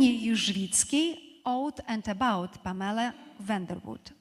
Toni Jurzwicki, Out and About Pamela Vanderwood.